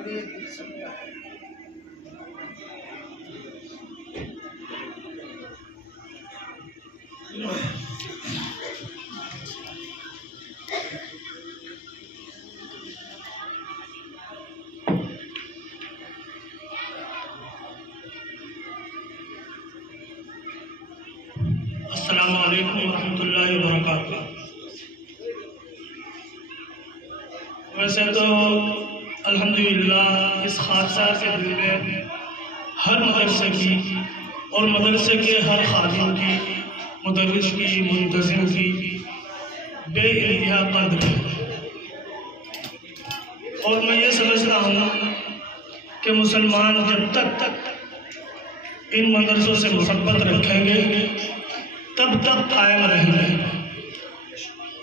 السلام علیکم ورحمۃ اللہ وبرکاتہ۔ ویسے تو الحمدللہ اس خاصہ کے دل میں ہر مدرسے کی اور مدرسے کے ہر خادم کی، مدرس کی، منتظم کی بے انتہا قدر ہے، اور میں یہ سمجھتا ہوں کہ مسلمان جب تک ان مدرسوں سے محبت رکھیں گے تب تک قائم رہیں گے،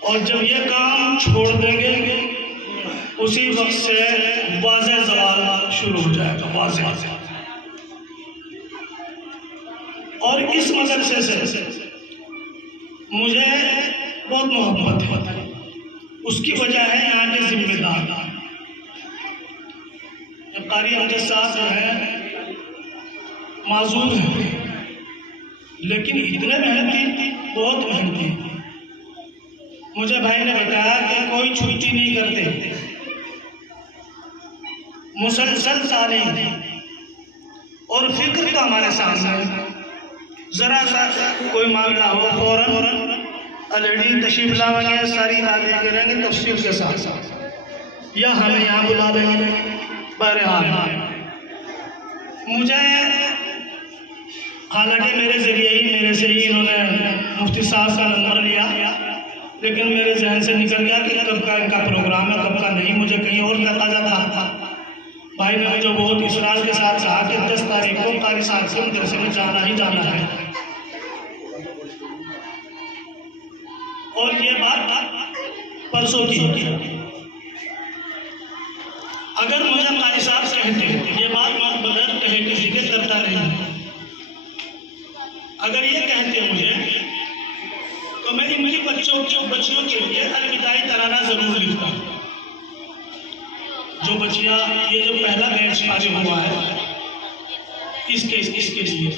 اور جب یہ کام چھوڑ دیں گے اسی وقت سے واضح زوال شروع ہو جائے گا، واضح۔ اور اس مدرسے سے مجھے بہت محبت ہے، اس کی وجہ ہے یہاں کے ذمہ دار۔ قاری امجد صاحب جو ہیں معذور ہیں، لیکن اتنے محنتی، بہت محنتی۔ مجھے بھائی نے بتایا کہ کوئی چھٹی نہیں کرتے، مسلسل تعلیم اور فکر کا ہمارے سامنے، ذرا سا کوئی معاملہ ہو فوراً الریڈی تشریف لاؤیں گے، ساری باتیں کریں گے تفصیل کے ساتھ، یا ہمیں یہاں بلا دیں گے۔ بہرحال مجھے، حالانکہ میرے ذریعے ہی، میرے سے ہی انہوں نے مفتی صاحب کا نمبر لیا، لیکن میرے ذہن سے نکل گیا کہ کب کا ان کا پروگرام ہے، کب کا نہیں، مجھے کہیں اور تقاضا تھا۔ بھائی نے مجھے بہت اصرار کے ساتھ کہا کہ 10 تاریخ کو قاری صاحب سے مدرسے میں جانا ہی جانا ہے، اور یہ بات پرسوں کی ہوتی۔ اگر مجھے قاری صاحب سے کہتے یہ بات میں بغیر کہے کسی کے کرتا نہیں، اگر یہ کہتے مجھے تو میں ان کی بچیوں کے لیے الوداعی ترانہ ضرور لکھتا ہوں۔ جو بچیاں، یہ جو پہلا بیچ شروع ہوا ہے اس کے لیے،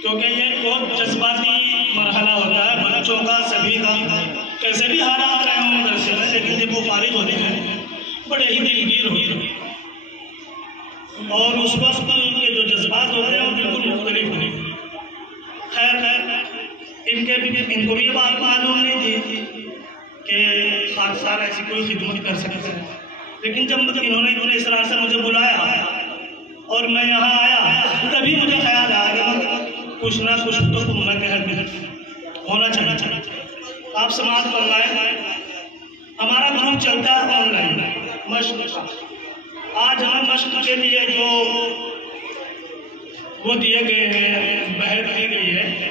کیونکہ یہ بہت جذباتی مرحلہ ہوتا ہے بچوں کا، سبھی کا، کیسے بھی حالات رہے ہوں مدرسے میں، لیکن جب وہ فارغ ہوتے ہیں بڑے ہی دلگیر ہوتے ہیں، اور اس وقت کے جو جذبات ہوتے ہیں وہ بالکل مختلف ہوتے ہیں۔ خیر ان کو بھی یہ بات معلوم نہیں تھی کہ خاکسار ایسی کوئی خدمت کر سکتے ہیں، لیکن جب انہوں نے اس طرح سے مجھے بلایا اور میں یہاں آیا، تبھی مجھے خیال آیا کہ کچھ نہ کچھ تو تم نہ کہہ ہونا چاہیے۔ آپ سماعت فرمائیں، ہمارا گروپ چلتا ہے آن لائن مشق۔ آج ہمیں مشق کے لیے جو وہ دیے گئے ہیں، بحر دی گئی ہے،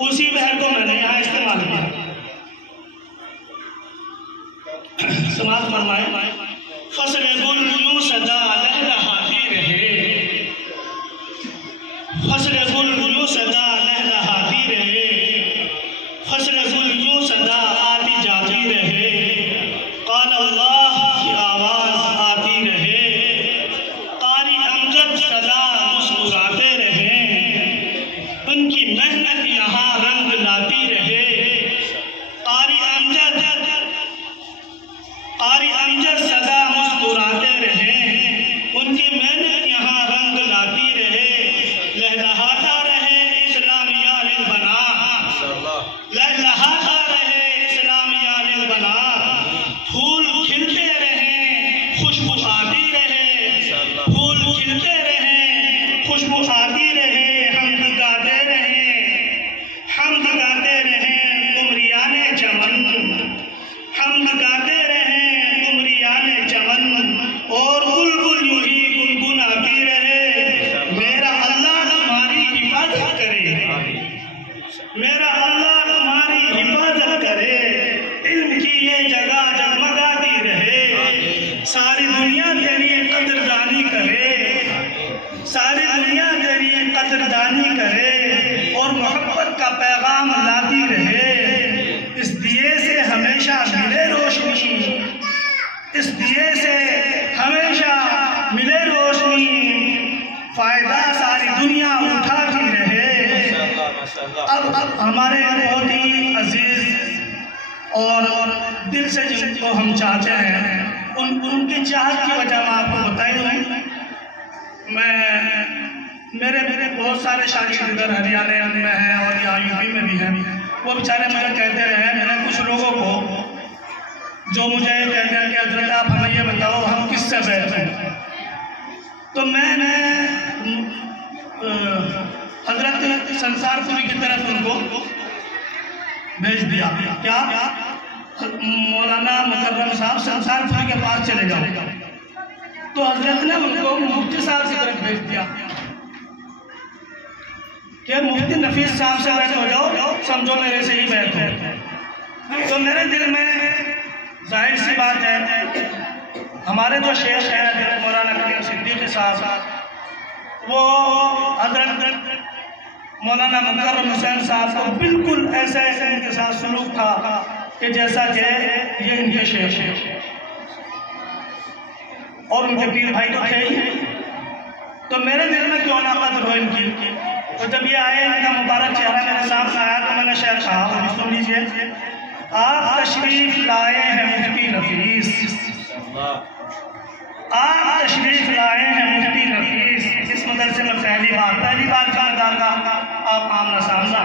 اسی بحر کو میں نے یہاں استعمال کیا۔ سماعت فرمائیں، فصل گل یوں صدا لہلہاتی رہے، فصل گل یوں صدا لہلہاتی رہے، فصل گل یوں صدا آتی جاتی رہے، قال اللہ کی آواز آتی رہے، قاری امجد صدا مسکراتے رہیں، ان کی محنت یہاں رنگ لاتی رہے، قاری امجد صدا مسکراتے رہیں، ان کی محنت یہاں رنگ لاتی رہے، لہلہاتا رہے اسلامیہ للبنا، لہلہاتا رہے اسلامیہ للبنا، پھول کھلتے رہیں خوشبو آتی رہے، پھول کھلتے رہیں خوشبو آتی رہے، حمد گاتے رہیں، حمد گاتے رہیں قمریان چمن، حمد گاتے رہیں قمریان چمن، اور بلبل یوں ہی گنگناتی رہے، میرا اللہ تمہاری حفاظت کرے، میرا اللہ تمہاری حفاظت کرے، علم کی یہ جگہ جگمگاتی رہے، ساری دنیا تیری قدردانی کرے، ساری دنیا تیری قدردانی کرے، اور محبت کا پیغام لاتی رہے، اس دیے سے ہمیشہ ملے روشنی، اس دیے سے ہمیشہ فائدہ ساری دنیا اٹھاتی رہے۔ اب ہمارے بہت ہی عزیز اور دل سے جن کو ہم چاہتے ہیں ان کی چاہت کی وجہ میں آپ کو بتائی ہوں۔ میرے بہت سارے شاگرد ادھر ہریانہ میں ہیں اور یہاں یو پی میں بھی ہیں، وہ بیچارے مجھے کہتے رہے، میں نے کچھ لوگوں کو جو مجھے کہتے ہیں کہ حضرت آپ ہمیں یہ بتاؤ ہم کس سے بیٹھیں، تو میں نے حضرت سنسار پوری کی طرف ان کو بھیج دیا، کیا مولانا مکرم صاحب سنسار پوری کے پاس چلے جاؤ، تو حضرت نے ان کو مفتی صاحب کی طرف بھیج دیا کہ مفتی نفیس صاحب سے بیٹھ ہو جاؤ، سمجھو میرے سے ہی بیٹھ ہو۔ تو میرے دل میں ظاہر سی بات ہے، ہمارے جو شیخ ہیں حضرت مولانا کریم صدیقی صاحب، وہ حضرت مولانا مکرم حسین صاحب کو بالکل ایسے ان کے ساتھ سلوک تھا کہ جیسا کہ یہ ان کے شیخ ہیں اور ان کے پیر بھائی تو تھے ہی، تو میرے دل میں کیوں نہ قدر ہو ان کی۔ تو جب یہ آئے ان کا مبارک چہرہ میرے سامنے آیا تو میں نے شیخ کہا، اور سن لیجئے، آپ تشریف لائے ہیں مفتی نفیس، آپ تشریف لائے ہیں مفتی نفیس، اس مدرسے میں پہلی بار خاندان کا آپ آمنا سامنا،